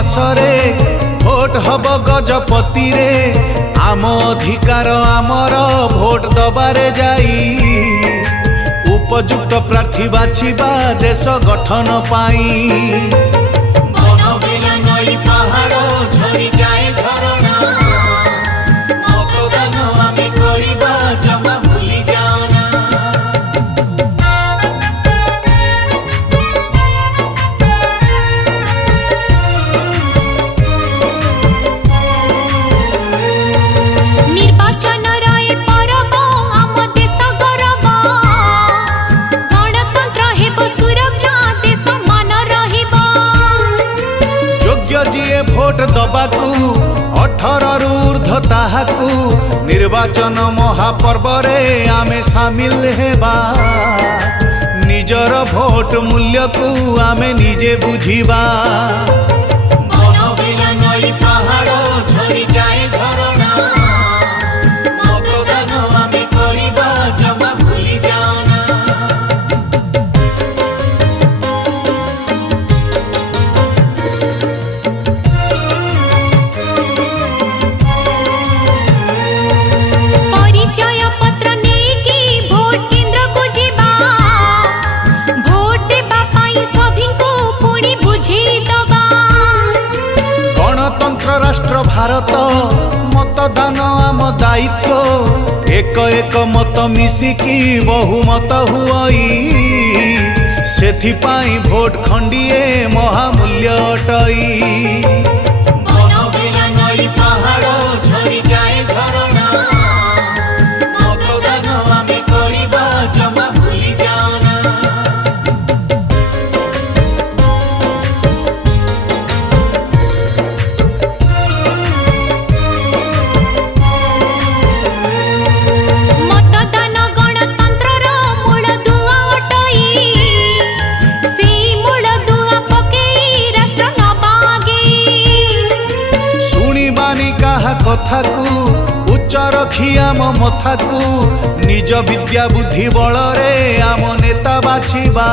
मासरे vote hub Gajapati रे आम अधिकार आमर भोट दबारे जाई उपयुक्त प्रार्थी बाछिबा देश गठन पाई। जीए भोट दबाकू 18 ऊर्ध्व ताहाकू निर्वाचन महापर्व रे आमे सामिल हेबा निजर भोट मूल्य को आमे निजे बुझिबा। राष्ट्र भारत मतदान आम दायित्व एक एक मत मिसिकी बहुमत हुई सेथिपाई भोट खंडिए महामूल्य अटई। कथाकू उच्च रखी आम मथाकू निज विद्या बुद्धि बल रे आम नेता बाछिबा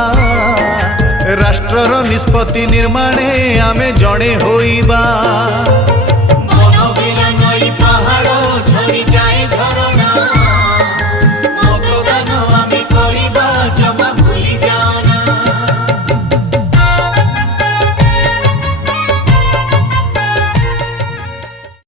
राष्ट्रर निष्पत्ति निर्माणे आमे जड़े होइबा। बन बिना नई पहाड़ झरी जाए झरणा।